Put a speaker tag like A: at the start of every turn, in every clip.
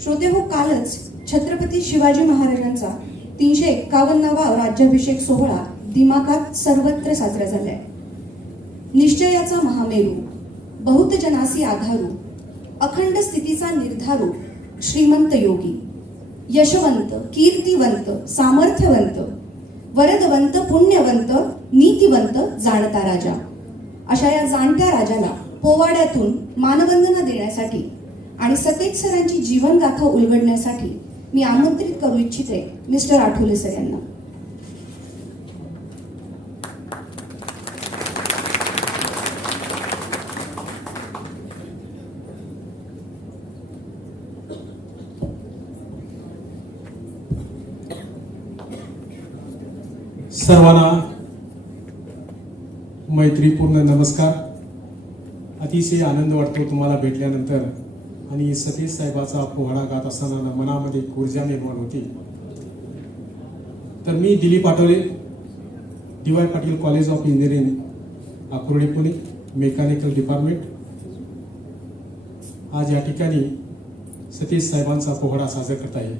A: श्रोते हो कालच छत्रपती शिवाजी महाराजांचा तीनशे एक्कावन्नावा राज्याभिषेक सोहळा दिमाखात सर्वत्र साजरा झालाय. निश्चयाचा महामेरू बहुत जनासी आधारू अखंड स्थितीचा निर्धारू श्रीमंत योगी यशवंत कीर्तिवंत सामर्थ्यवंत वरदवंत पुण्यवंत नीतिवंत जाणता राजा. अशा या जाणत्या राजाला पोवाड्यातून मानवंदना देण्यासाठी आणि सतेज सरांची जीवनगाथा उलगडण्यासाठी मी आमंत्रित करू इच्छिते मिस्टर आठवले सर यांना.
B: सर्वांना मैत्रीपूर्ण नमस्कार. अतिशय आनंद वाटतो तुम्हाला भेटल्यानंतर आणि सतीश साहेबाचा पोहळा गात असताना मनामध्ये ऊर्जा निर्माण होती. तर मी Dilip Athawale D Y Patil college of engineering Akurdi Pune mechanical department. आज या ठिकाणी सतीश साहेबांचा पोहळा साजरा करता येईल.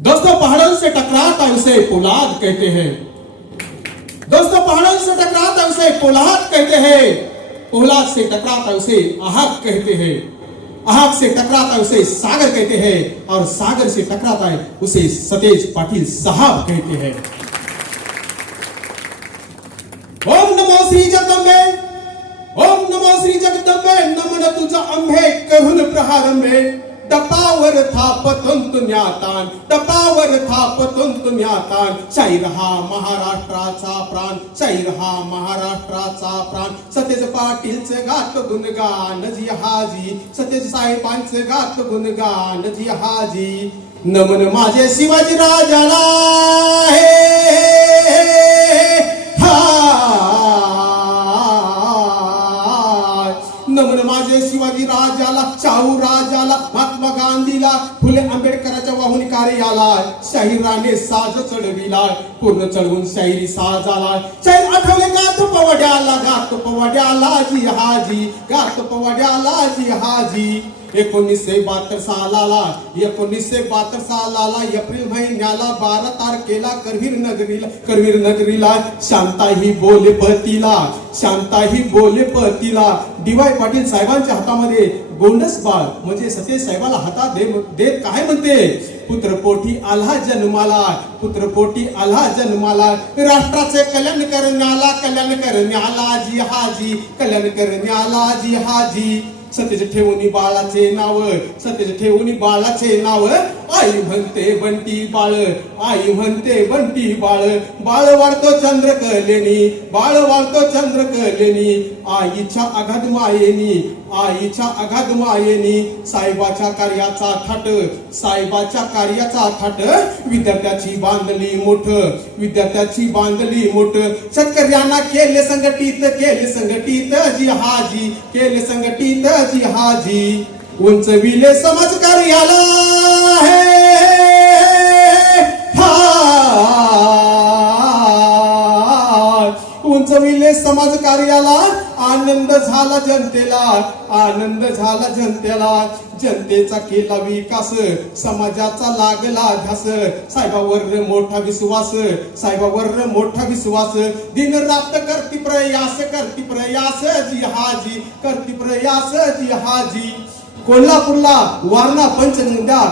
B: दोस्तों पहाड़ों से टकराता उसे पोलाद कहते हैं. दोस्तों पहाड़ों से टकराता उसे पोलाद कहते हैं. पोलाद से टकराता उसे आहक कहते हैं। आहक से टकराता उसे सागर कहते हैं और सागर से टकराता है उसे सतेज पाटिल साहब कहते हैं। ओम नमो श्री जगदम्बे, ओम नमो श्री जगदम्बे, नमन तुझा अंबे करुण प्रहारंबे डपावर था पतंत न्यातान डपावर था पतंत न्यातान शाहीर हा महाराष्ट्राचा प्राण शाहीर हा महाराष्ट्राचा प्राण. सतेज पाटीलच गात गुणगान जी हाजी सतेज साहेबांच गात गुणगान जी हाजी. नमन माझे शिवाजी राजाला हे नमन माझे शिवाजी राजाला शाहू राजाला महात्मा गांधीला फुले आंबेडकरांच्या वाहून कार्याला. शाहिराने साज चढविला पूर्ण चढवून शाहिरी साजाला. शाहीर आठवले गात पवड्याला गात पवड्याला जी हाजी गात पवड्याला जी हाजी. एकोणीसशे बहात्तर सालाला एकोणीसशे बहात्तर सालाला एप्रिल महिन्याला बारा तारखेला करवीर नगरीला करवीर नगरीला शांता ही बोले पतीला शांता ही बोले पतीला. डीवाय पाटील साहेबांच्या हातामध्ये गोंडस बाळ म्हणजे सतेज साहेबाला हातात दे- देत काय म्हणते? पुत्रपोटी आला जन्माला पुत्रपोटी आला जन्माला राष्ट्राचे कल्याण करण्याला कल्याण करण्याला जी हाजी कल्याण करण्याला जी हाजी. सतेज ठेवून बाळाचे नाव सतेज ठेवून बाळाचे नाव. आई म्हणते बंटी बाळ आई म्हणते बंटी बाळ. बाळ वाढतो चंद्र कलेनी बाळ वाढतो चंद्र कलेनी आईच्या आघात मायेनी आईच्या अगाध मायेनी साहेबाच्या कार्याचा थाट साहेबाच्या कार्याचा थाट विद्यार्थ्याची बांधली मोठ विद्यार्थ्याची बांधली मोठ. शेतकऱ्यांना केले संघटित केले संघटित जी हाजी केले संघटित जी हाजी. उंचविले समाज कार्याला हा. उंचविले समाज कार्याला आनंद झाला जनतेला आनंद झाला जनतेला. जनतेचा केला विकास समाजाचा लागला ध्यास साहेबावर मोठा विश्वास साहेबावर मोठा विश्वास. दिन रात करती प्रयास करती प्रयास जी हाजी करती प्रयास जी हाजी. कोल्हापूरला वारणा पंचनद्या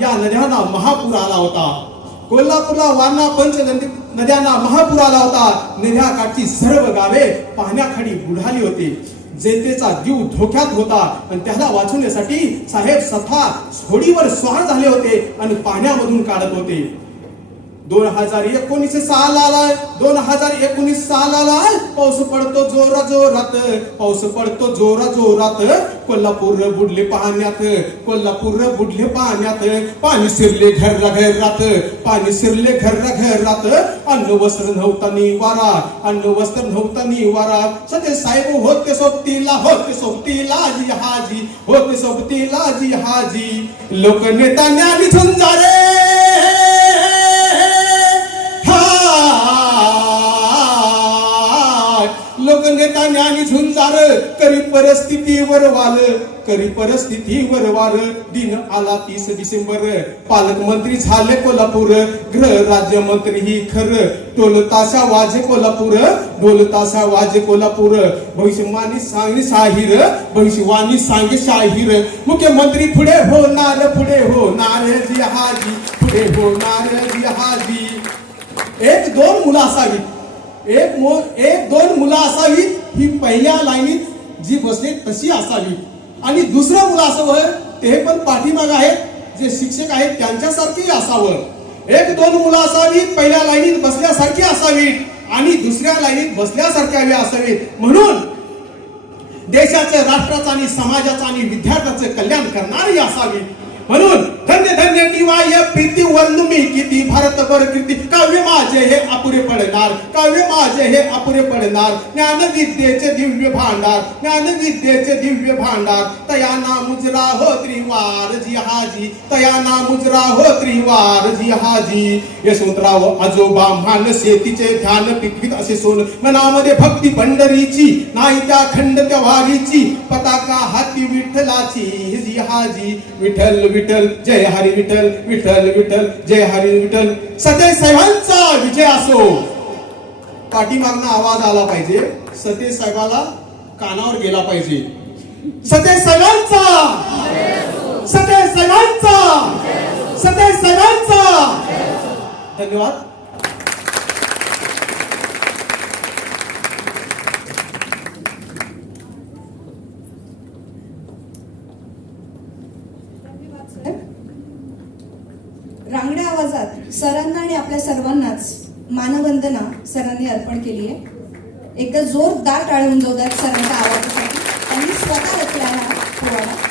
B: या नद्यांना महापूर आला होता. कोल्हापूरला वारणा पंचनंदी नद्यांना महापूर आला होता. नद्याकाठची सर्व गावे पाण्याखाली बुडाली होती. जनतेचा जीव धोक्यात होता. आणि त्याला वाचवण्यासाठी साहेब सफा होडीवर स्वार झाले होते आणि पाण्यामधून काढत होते. दोन हजार एकोणीस साल आलाय. दोन हजार एकोणीस साल आलाय. पाऊस पडतो जोरा जोरात. पाऊस पडतो जोरा जोरात. कोल्हापूर बुडले पाण्यात. कोल्हापूर बुडले पाण्यात. पाणी शिरले घरला घरात पाणी शिरले घरला घरात अन्न वस्त्र नव्हता निवारा. अन्न वस्त्र नव्हता निवारा. सते साहेब होते सोबतीला होते सोबतीला जी हाजी. होते सोबतीला जी हाजी. लोकनेता ज्ञानी झुंजारे. ज्ञानी करी परिस्थितीवर वाल. करी परिस्थितीवर वाल. दिन आला तीस डिसेंबर. पालकमंत्री झाले कोल्हापूर. गृह राज्यमंत्री ही खर. टोलताशा वाजे कोल्हापूर. डोलताशा वाजे कोल्हापूर. भविष्यवाणी सांगे शाहीर भविष्यवाणी सांगे शाहीर. मुख्यमंत्री पुढे होणार पुढे होणार जी हाजी पुढे होणार जी हाजी एक दोन मुलं असावीत. एक मो एक दोन मुलं असावीत ही पहिल्या लाईनीत जी बसले तशी असावी आणि दुसरं मुलं असावं ते पण पाठीमाग आहेत जे शिक्षक आहेत त्यांच्यासारखी असावं. एक दोन मुलं असावीत पहिल्या लाईनीत बसल्यासारखी असावीत आणि दुसऱ्या लाईनीत बसल्यासारखी हवी असावीत. म्हणून देशाचं राष्ट्राचं आणि समाजाचं आणि विद्यार्थ्याचं कल्याण करणारी असावी म्हणून धन्य धन्य निवाय प्रीती वर्णुमी किती भारतभर कीर्ती काव्य माझे हे अपुरे पडणार काव्य माझे हे अपुरे पडणार. ज्ञान विद्येचे दिव्य भांडार ज्ञान विद्येचे दिव्य भांडार. तया ना मुजरा हो त्रिवार जी हाजी तया ना मुजरा हो त्रिवार जी हाजी यशवंतराव आजोबा मान शेतीचे ध्यान पिकवित असे सोन मनामध्ये भक्ती पंढरीची नाही त्या खंड त्या वारीची. पताका हाती विठ्ठलाची जी हाजी विठ्ठल विठ्ठल जय हरी विठ्ठल विठ्ठल विठ्ठल जय हरी विठ्ठल. सते साहेबांचा विजय असो. पाठीमागनं आवाज आला पाहिजे. सते साहेबाला कानावर गेला पाहिजे. सते साहेबांचा. सते साहेबांचा. सते साहेबांचा. धन्यवाद.
A: सरांना आणि आपल्या सर्वांनाच मानवंदना सरांनी अर्पण केली आहे. एकदा जोरदार टाळून जाऊ द्यात सरांच्या आवाजासाठी. त्यांनी स्वतः रचलेला हा पोवाडा